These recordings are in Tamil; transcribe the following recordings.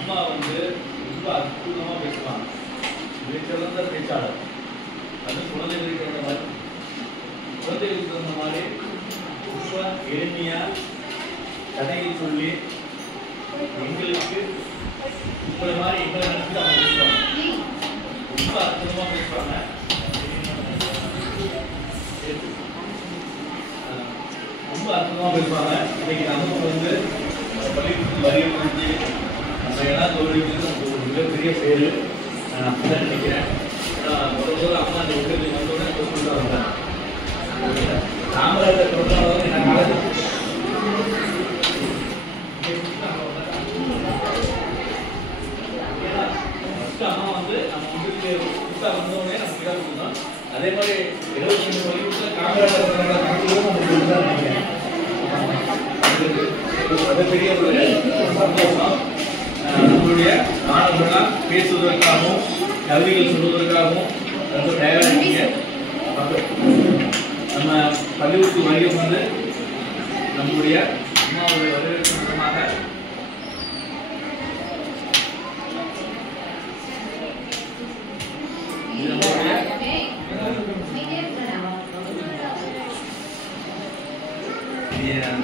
அம்மா வந்து ரொம்ப அற்புதமாக பேசுவாங்க. மிகச்சிறந்த பேச்சாளர். அது குழந்தைகளுக்கு தகுந்த மாதிரி ரொம்ப எளிமையாக கதையை சொல்லி எங்களுக்கு உங்களை மாதிரி எங்களை நினைச்சு அவங்க பேசுவாங்க. ரொம்ப அற்புதமாக பேசுவாங்க. ரொம்ப அற்புதமாக பேசுவாங்க. இன்னைக்கு நமக்கு வந்து பள்ளிக்கூடத்தில் வரியை வந்து நம்ம எல்லாம் தோழிக்கு ஒரு மிகப்பெரிய பேர் நான் அப்படிதான் நினைக்கிறேன். ஒரு அம்மா அந்த வீட்டில் வந்தோடனே சொல்லிட்டு வந்தேன். காமராஜர் சொல்றாங்க எனக்கு அம்மா வந்து நம்ம வீட்டுக்கு புதுசா வந்தோடனே நம்ம கிட்ட கொடுத்தோம். அதே மாதிரி 75 பள்ளிக்கூடத்தில் காமராஜர் நினைக்கிறேன். மிகப்பெரிய ஒரு சந்தோஷம். நம்மளுடைய மாணவர்களாம் பேசுவதற்காகவும் கல்விகள் சொல்வதற்காகவும் ரொம்ப தயாராக நம்ம பள்ளிக்கூடத்து வரையும் வந்து நம்முடைய அம்மாவுடைய வரவேற்பு மூலமாக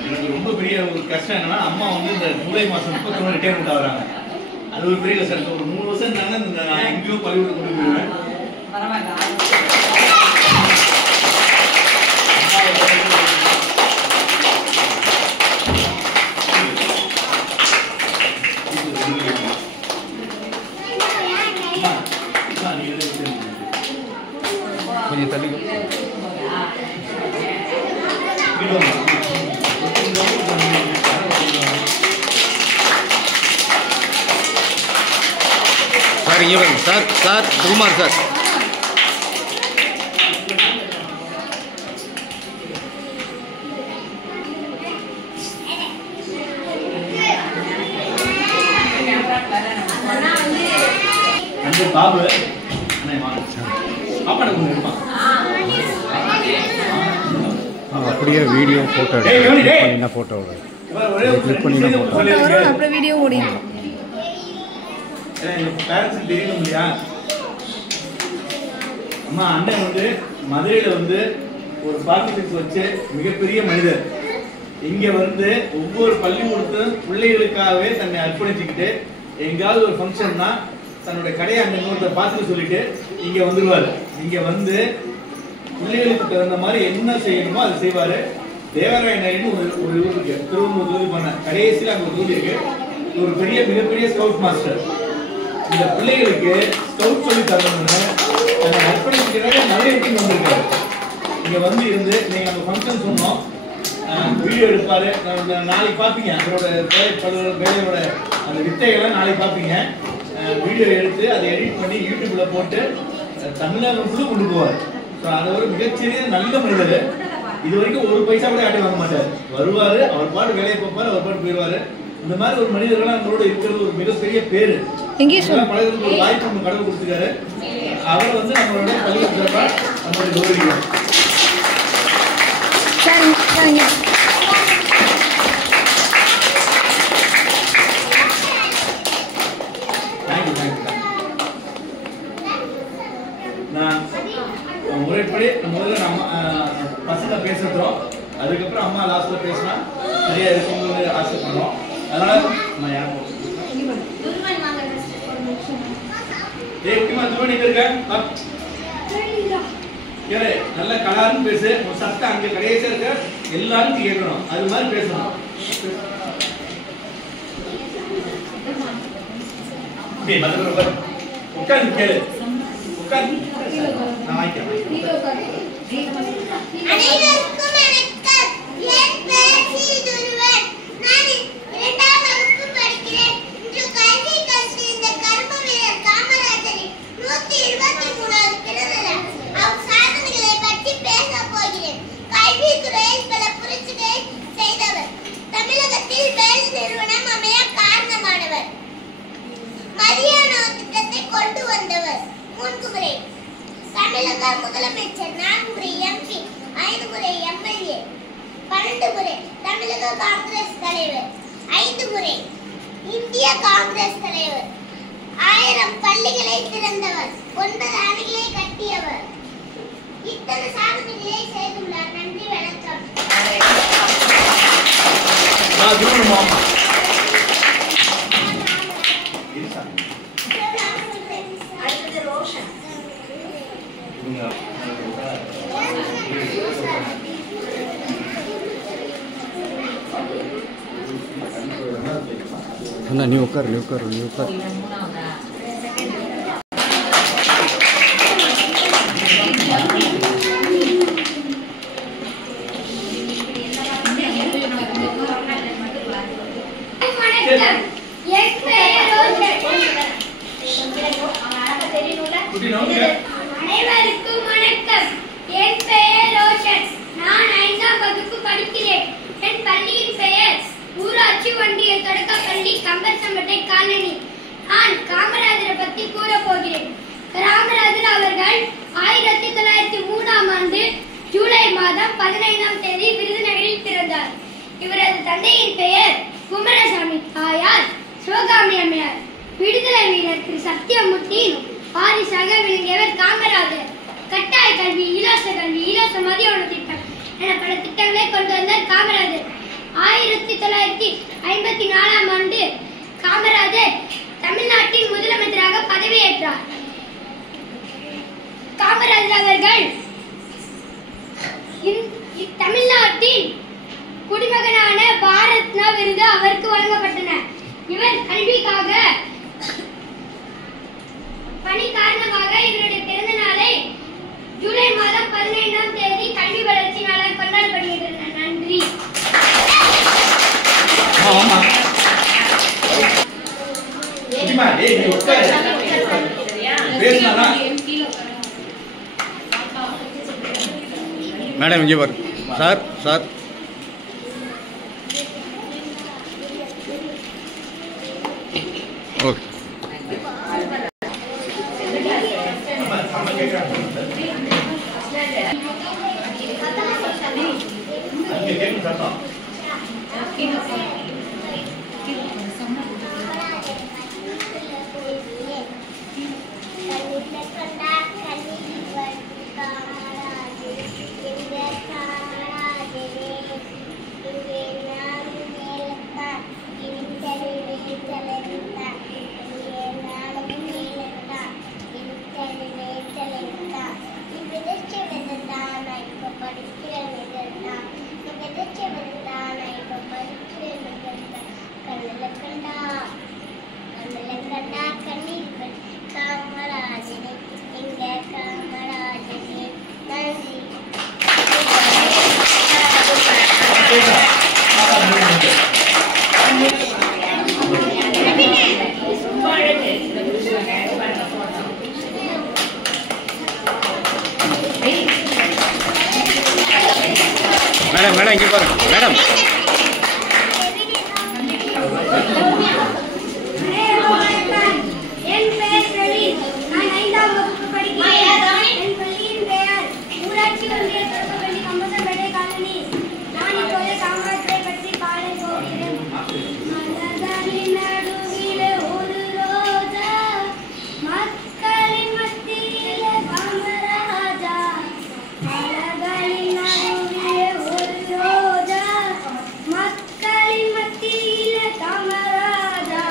எனக்கு ரொம்ப பெரிய ஒரு கஷ்டம் என்னன்னா அம்மா வந்து இந்த ஜூலை மாதம் 31 ரிட்டையர்மெண்ட் ஆகுறாங்க. அது ஒரு பெரிய கஷ்டம். ஒரு 3 வருஷம் இருந்தாங்க நான் எங்கேயோ பள்ளிக்கூடம் கொண்டு போயிடுவேன். கொஞ்சம் தள்ளி சார் இங்கே வாங்க sir. Sir Kumar sir. Babu சாப்பாடு கொஞ்சம் இருப்பான். அப்படியே வீடியோ ஃபோட்டோ என்ன ஃபோட்டோ கிளிக் பண்ணி அப்புறம் வீடியோ ஓடிடும். பேரண்ட்ஸுக்கு தெரியணும் இல்லையா? அம்மா அண்ணன் வந்து மதுரையில் வந்து ஒரு பார்ட்டிபிக்ஸ் வச்சு மிகப்பெரிய மனிதர். இங்கே வந்து ஒவ்வொரு பள்ளிக்கூடத்தும் பிள்ளைகளுக்காகவே தன்னை அர்ப்பணிச்சுக்கிட்டு எங்காவது ஒரு ஃபங்க்ஷன்னா தன்னுடைய கடையை அங்கே இன்னொருத்த பார்த்துட்டு சொல்லிட்டு இங்கே வந்துடுவார். இங்கே வந்து பிள்ளைகளுக்கு தகுந்த மாதிரி என்ன செய்யணுமோ அதை செய்வார். தேவராய நாயுடு ஒரு ஊர் இருக்கு, திருவள்ளூர் தொகுதி பண்ண கடைசியில் அங்கே ஒரு தொகுதி இருக்கு. ஒரு பெரிய மிகப்பெரிய ஸ்கவுட் மாஸ்டர். இந்த பிள்ளைகளுக்கு ஸ்கவுட் சொல்லி தரணும்னு தன்னை அர்ப்பணிக்கிறதே நிறைய டீம் வந்திருக்காரு. இங்கே வந்து இருந்து நீங்கள் நம்ம ஃபங்க்ஷன் சொன்னோம், வீடியோ எடுப்பார். நாளைக்கு பார்ப்பீங்க அவரோட வேலையோட அந்த வித்தைகளை நாளைக்கு பார்ப்பீங்க. வீடியோ எடுத்து அதை எடிட் பண்ணி யூடியூப்பில் போட்டு தமிழ்நாடு ஃபுல்லாக கொண்டு போவார். ஸோ அதை ஒரு மிகச்சிறிய நல்ல மனிதர். இது வரைக்கும் ஒரு பைசா கூட யார்ட்டையும் வாங்க மாட்டார். வருவார், அவர் பாட்டு வேலையை பார்ப்பார், அவர் பாட்டு போயிடுவார். இந்த மாதிரி ஒரு மனிதர்களாக நம்மளோட இருக்கிறது ஒரு மிகப்பெரிய பேர். பழகிறதுக்கு ஒரு வாய்ப்பு நம்ம கடவுள் கொடுத்துருக்காரு. அவரை வந்து நம்மளோட பள்ளிக்கூட நம்மளுடைய கௌரவிக்கிறோம். நான் முறைப்படி முதல்ல நம்ம பசங்க பேசுறோம், அதுக்கப்புறம் அம்மா லாஸ்ட்ல பேசினா நிறைய இருக்கவங்களுக்கு ஆசைப்படுறோம். அதனால நம்ம யாரும் நல்ல கலாருன்னு பேசு. ஒரு சத்தம் அங்க கடைசியா இருக்க எல்லாரும் கேட்கணும், அது மாதிரி பேசணும். உட்காந்து கேளு, உட்காந்து நான் வாங்கிக்கிறேன். தமிழக முதலமைச்சர் 4 முறை எம்பி, 5 முறை எம்எல்ஏ, 12 முறை தமிழக காங்கிரஸ் தலைவர், 5 முறை இந்திய காங்கிரஸ் தலைவர். 1000 பள்ளிகளை திறந்தவர். 9 அணைகளை கட்டியவர். இத்தனை சாதனைகளை செய்துள்ளார். நன்றி, வணக்கம். அடுத்தது ரோஷன். அண்ணா நீ உட்காரு நீ உட்காரு நீ உட்காரு. அனைவருக்கும் வணக்கம். என் பெயர் ரோஷன். நான் 5ஆம் வகுப்பு படிக்கிறேன். என் பள்ளியின் பெயர் ஊராட்சி ஒன்றிய தொடக்கப்பள்ளி கம்பர்சம்பட்டை காலனி. நான் காமராஜரை பற்றி கூற போகிறேன். காமராஜர் அவர்கள் 1903ஆம் ஆண்டு ஜூலை மாதம் 15ஆம் தேதி விருதுநகரில் பிறந்தார். இவரது தந்தையின் பெயர் குமாரசாமி, தாயார் சிவகாமி அம்மையார். விடுதலை வீரர் திரு சத்தியமூர்த்தியின் வாரிசாக விளங்கியவர் காமராஜர். கட்டாய கல்வி, இலவச கல்வி, இலவச மதிய உணவு திட்டம் என பல திட்டங்களை கொண்டு வந்தார் காமராஜர். 1954ஆம் ஆண்டு காமராஜர் தமிழ்நாட்டின் முதலமைச்சராக பதவியேற்றார். காமராஜர் அவர்கள் தமிழ்நாட்டின் குடிமகனான பாரத்னா விருது அவருக்கு வழங்கப்பட்டன. இவர் கல்விக்காக பணி காரணமாக இவருடைய பிறந்த நாளை ஜூலை மாதம் 15ஆம் தேதி கல்வி வளர்ச்சி நாளாக கொண்டாடப்படுகிறது. நன்றி. மேடம் இங்கே பாரு. Sir sir okay. Madam madam இங்கே பாருங்க மேடம். என் பெயர் பிரவீன். நான் 5ஆம் வகுப்பு படிக்கிறேன். என் பள்ளியின் பெயர் ஊராட்சி ஒன்றிய தொடக்கப்பள்ளி கம்பர்சம்பட்டை காலனி. நான் இப்போது காமராஜரை பற்றி பாட போகிறேன். மலர்களின் நடுவிலே ஒரு ரோஜா, மக்களின் மத்தியிலே காமராஜா. மலர்களின் நடுவிலே ஒரு ரோஜா, மக்களின் மத்தியிலே காமராஜா.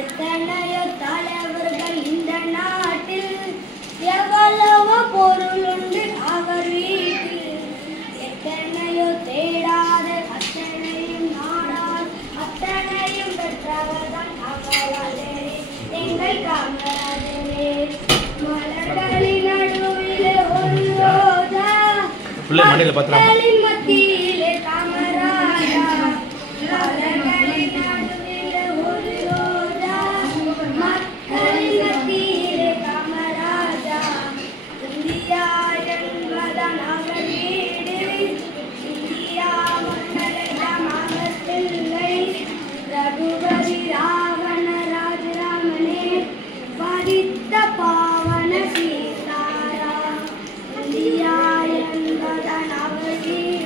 எத்தனையோ தலைவர்கள் இந்த நாட்டில், எவ்வளவோ பொருள் உண்டு அவர் வீட்டில். எத்தனையோ தேடாத அத்தனையும் நாடார், அத்தனையும் பெற்றவர்தான் காமராஜரே, எங்கள் காமராஜரே. மலர்களின் நடுவிலே ஒரு ரோஜா, மக்களின் மத்தியிலே காமராஜா. மலர்களின் நடுவிலே ஒரு ரோஜா, மக்களின் மத்தியிலே காமராஜா. இந்தியா என்பதன் அவர் வீடு, இந்தியா மக்களிடம் அவர் பிள்ளை. ரகுபதி ராவண ராஜராமனே படித்த பாவன சீதாரா. இந்தியா என்பதன் அவர் வீடு,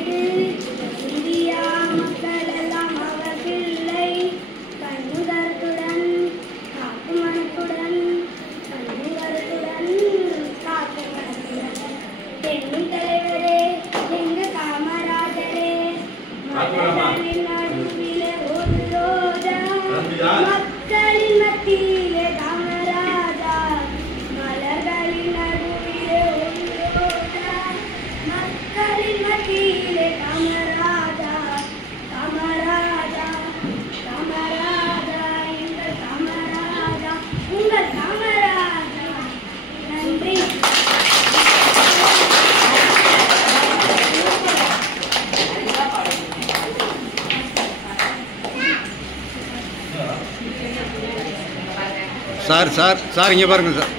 மத்தியிலே காமராஜா மலர்களின் நடுவிலே ஒன்றோடார் மக்களின் மத்தியிலே காமராஜா காமராஜா காமராஜா எங்கள் காமராஜா உங்கள் காமராஜா நன்றி. சார் சார் சார் இங்கே பாருங்க sir.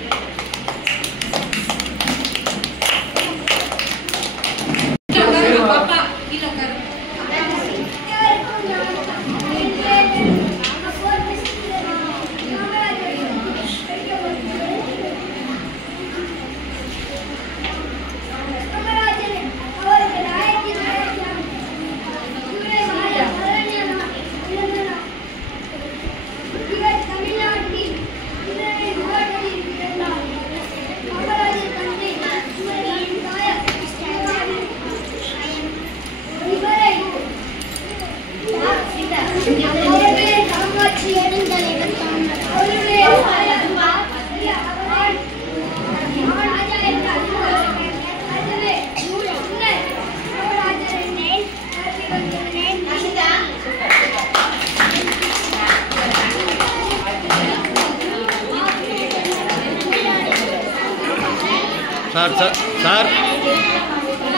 Sir sir sir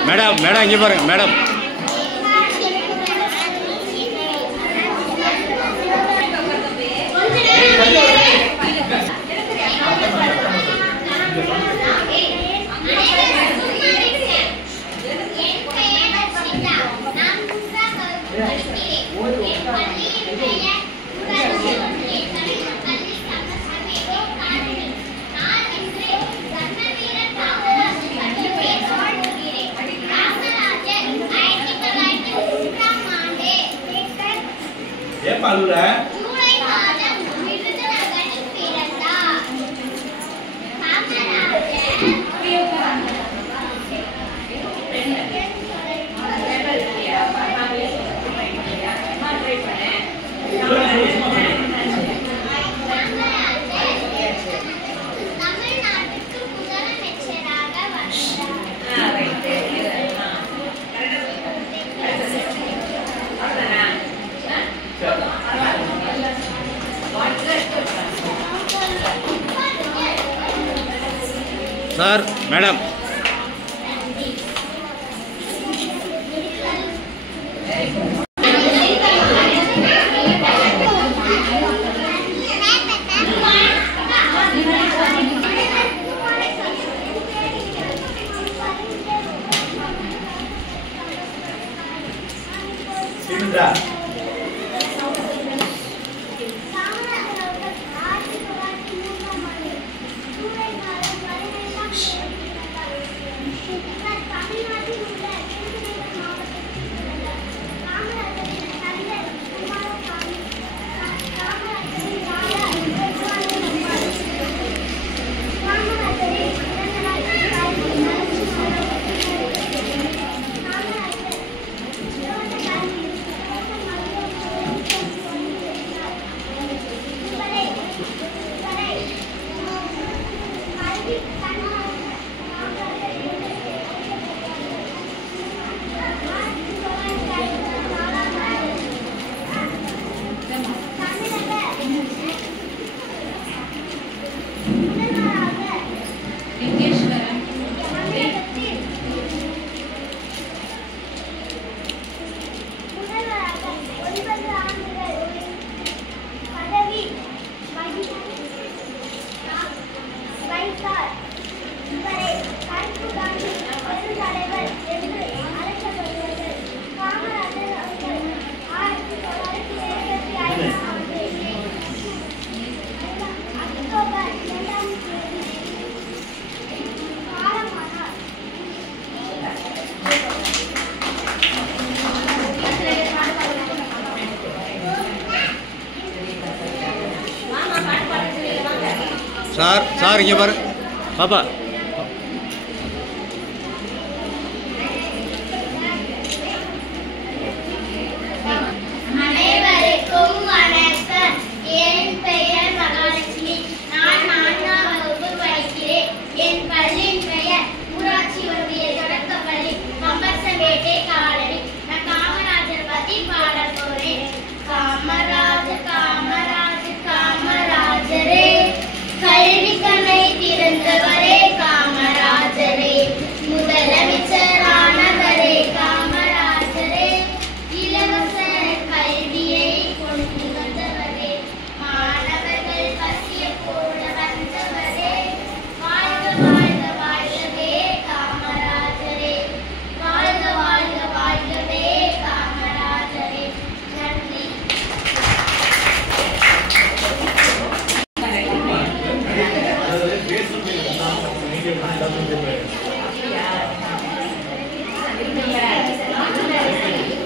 madam madam இங்கே பாருங்க மேடம். ஏன் அழுகுற? சார் மேடம் சின்னதா சார் சார் இங்கே பாரு பாப்பா. அனைவருக்கும் வணக்கம். என் பெயர் Mahalakshmi.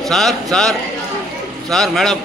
Sir sir sir madam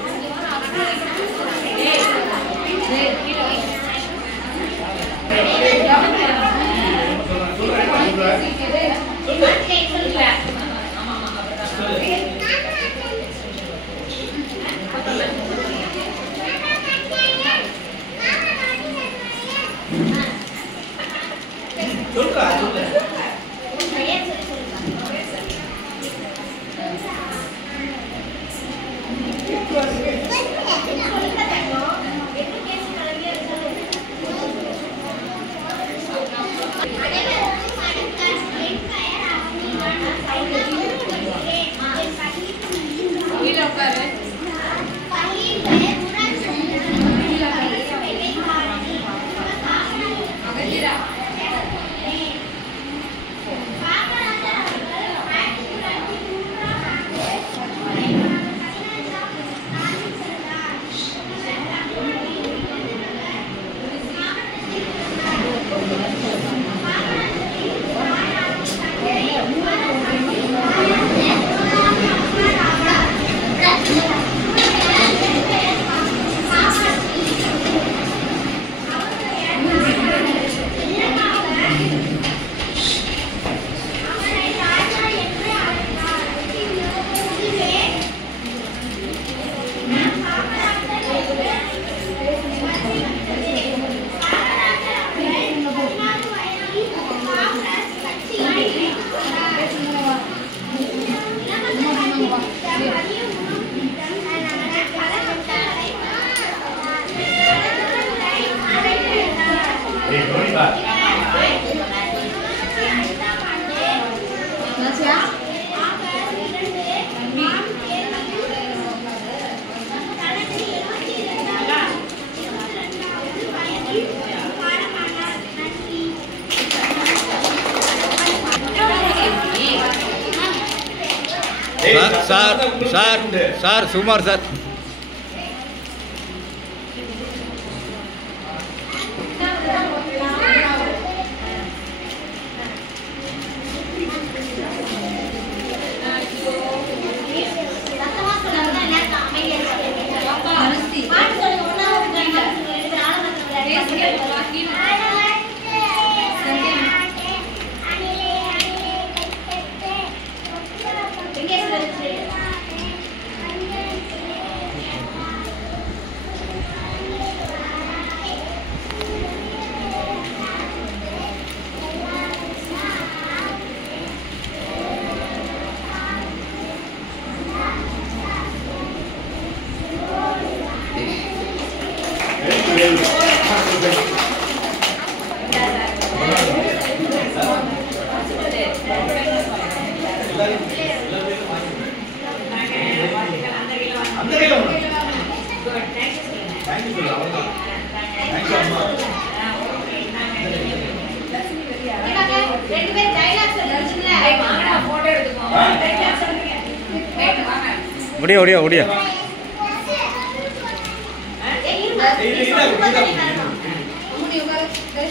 sir sir sir சுமார் சார் ஒடியா ஒடியா ஒடியா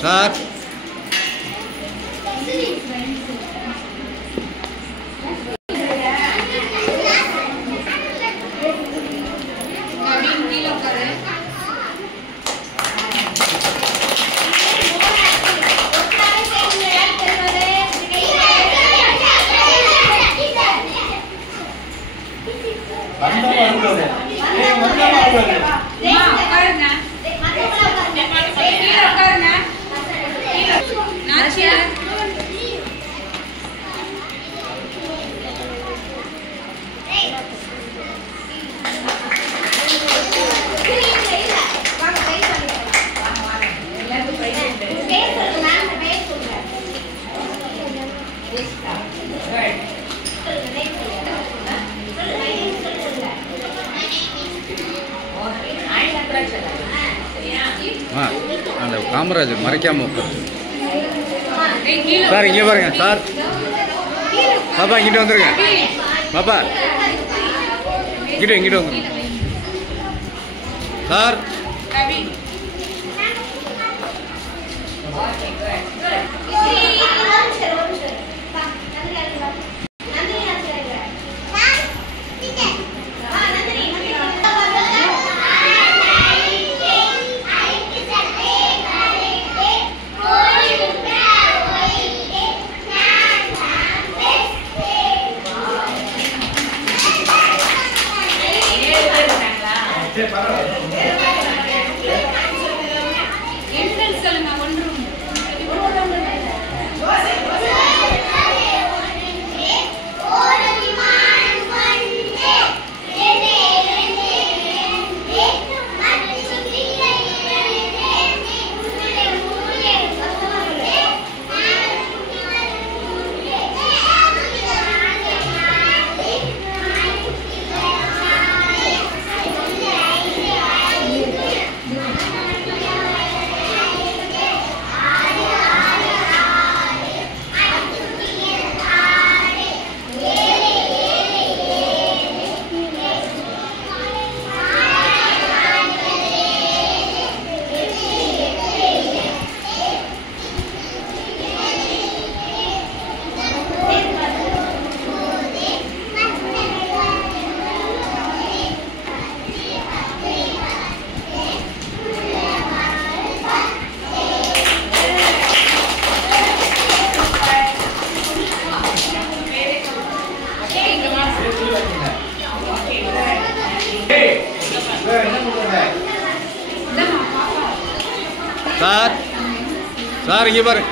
சார் அந்த காமராஜர் மறைக்காம சார் இங்கே பாருங்க சார் பாப்பா இங்கிட்ட வந்துருங்க பாப்பா இங்கிட்ட வந்துருங்க சார் Nanti சார் சார் இங்கே பாரு.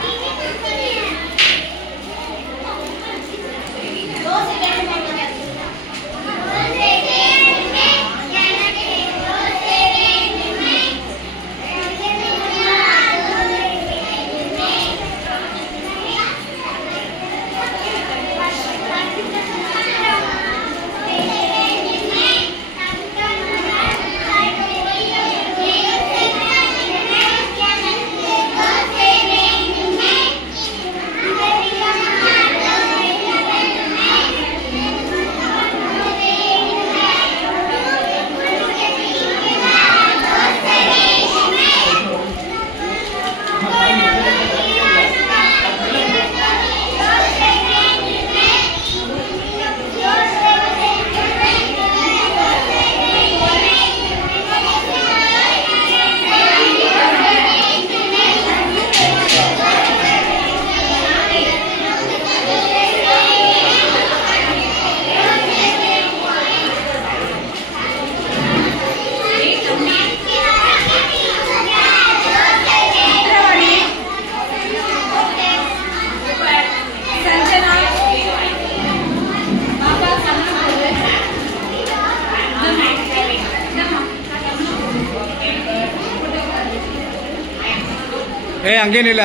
அங்கே நில்ல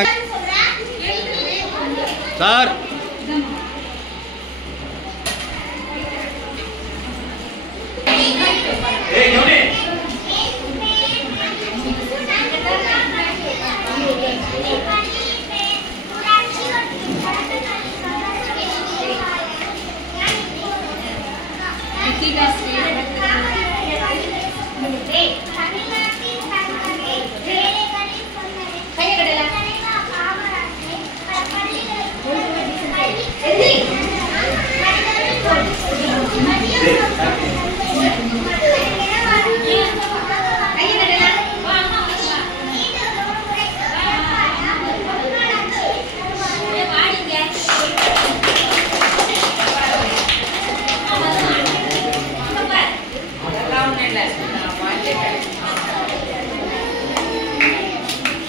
sir.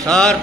Sir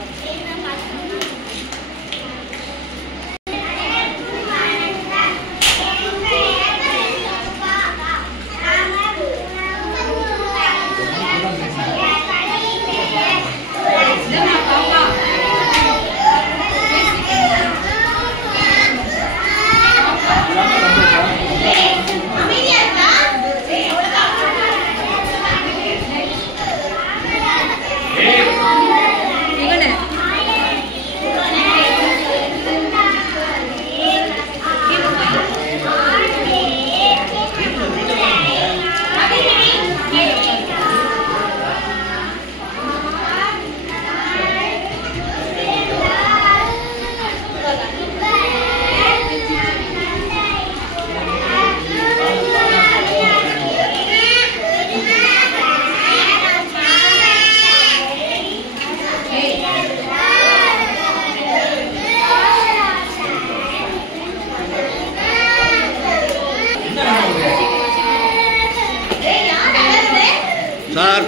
sir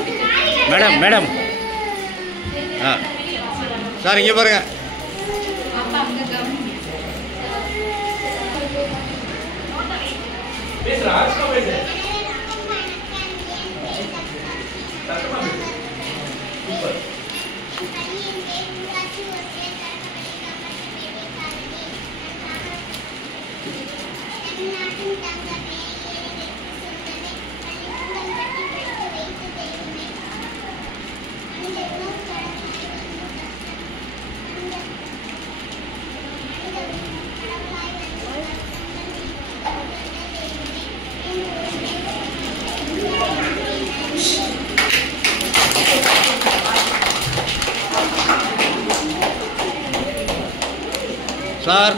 madam madam sir இங்கே பாருங்க. சார்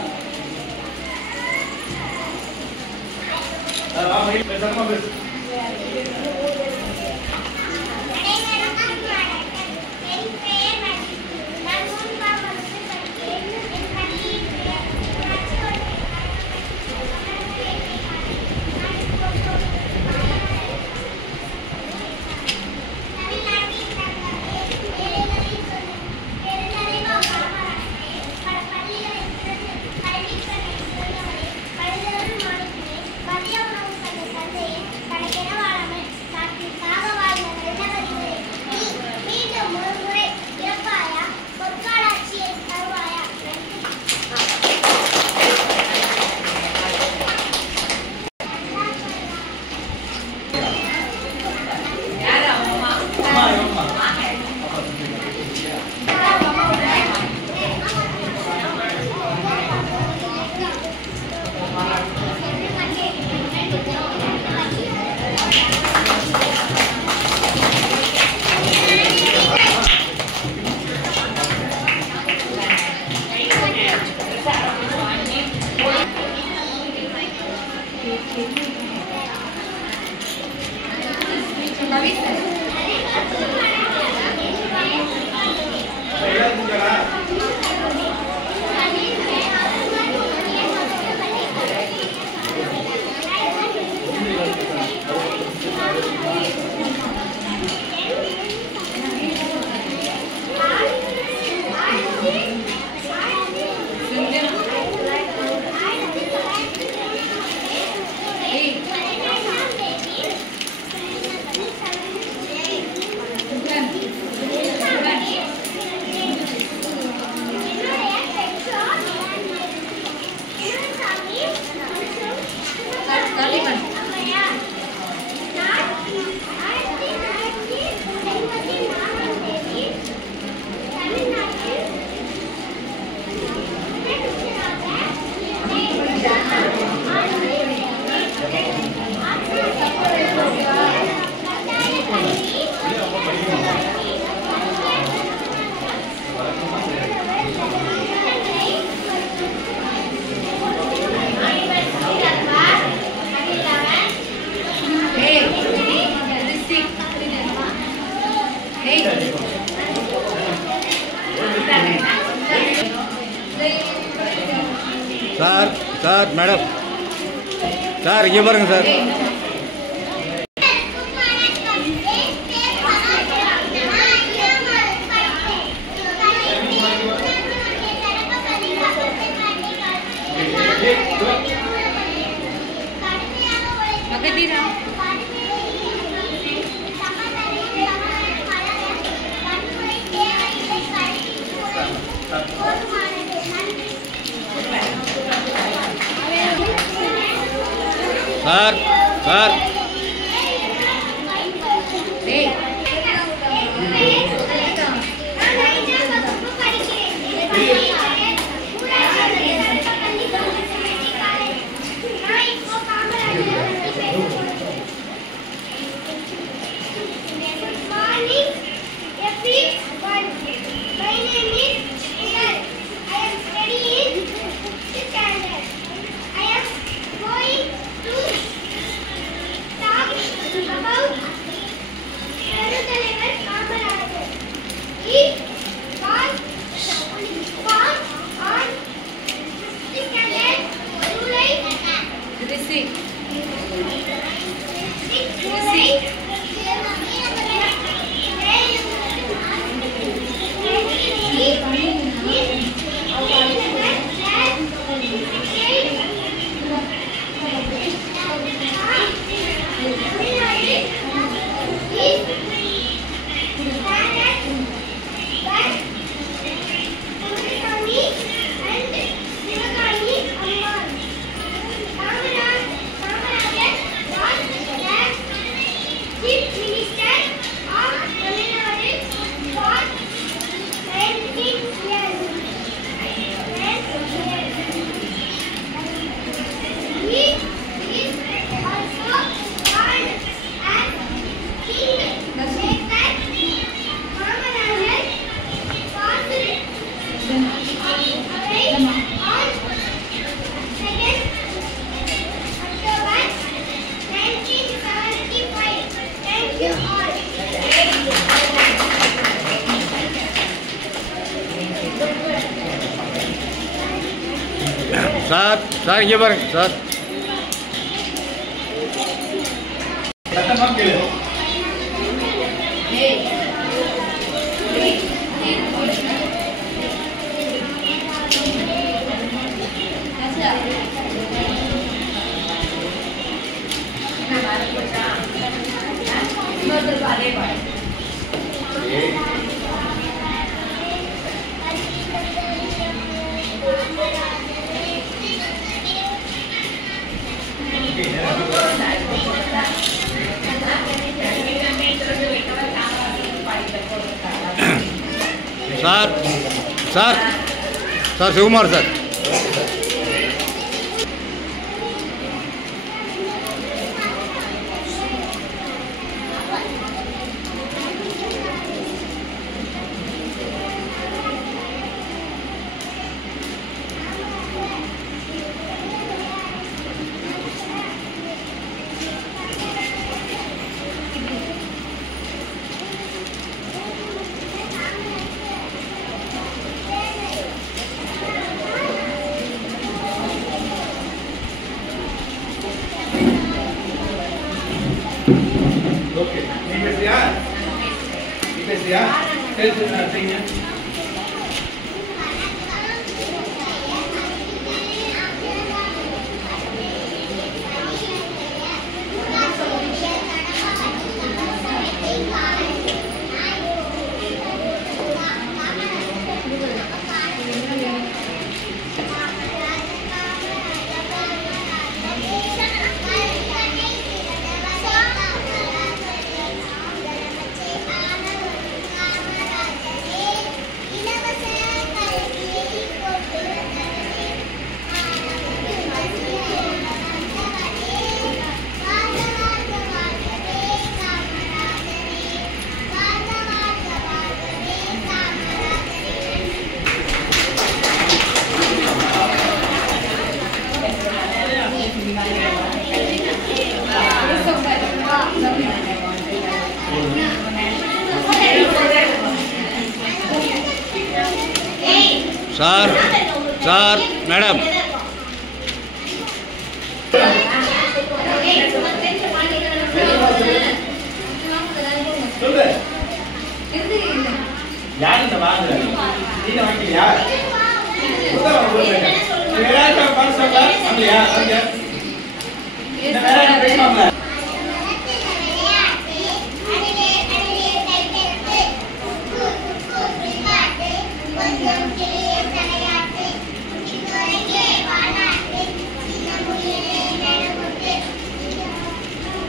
சார் மேடம் சார் இங்கே பாருங்க sir. Sir sir sir sir இங்கே பாருங்க sir. Sir sir sir Sivakumar sir. Okay, நீ பேசுறியா? நீ பேசுறியா? செய்யுங்க. சார் சார் மேடம் சொல்லு. யாரு இந்த வாங்குற? நீ வாங்கியா? வேற யாராவது பார்த்து சொல்ல? அப்படியா? வாங்க. இந்த வேற யாராவது பேசுவாங்க?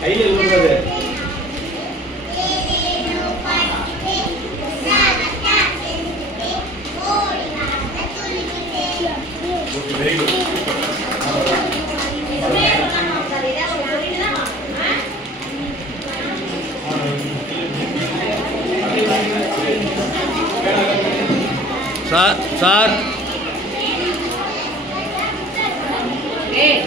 கையில விழுறது வெரி குட். சார் சார் ஏய்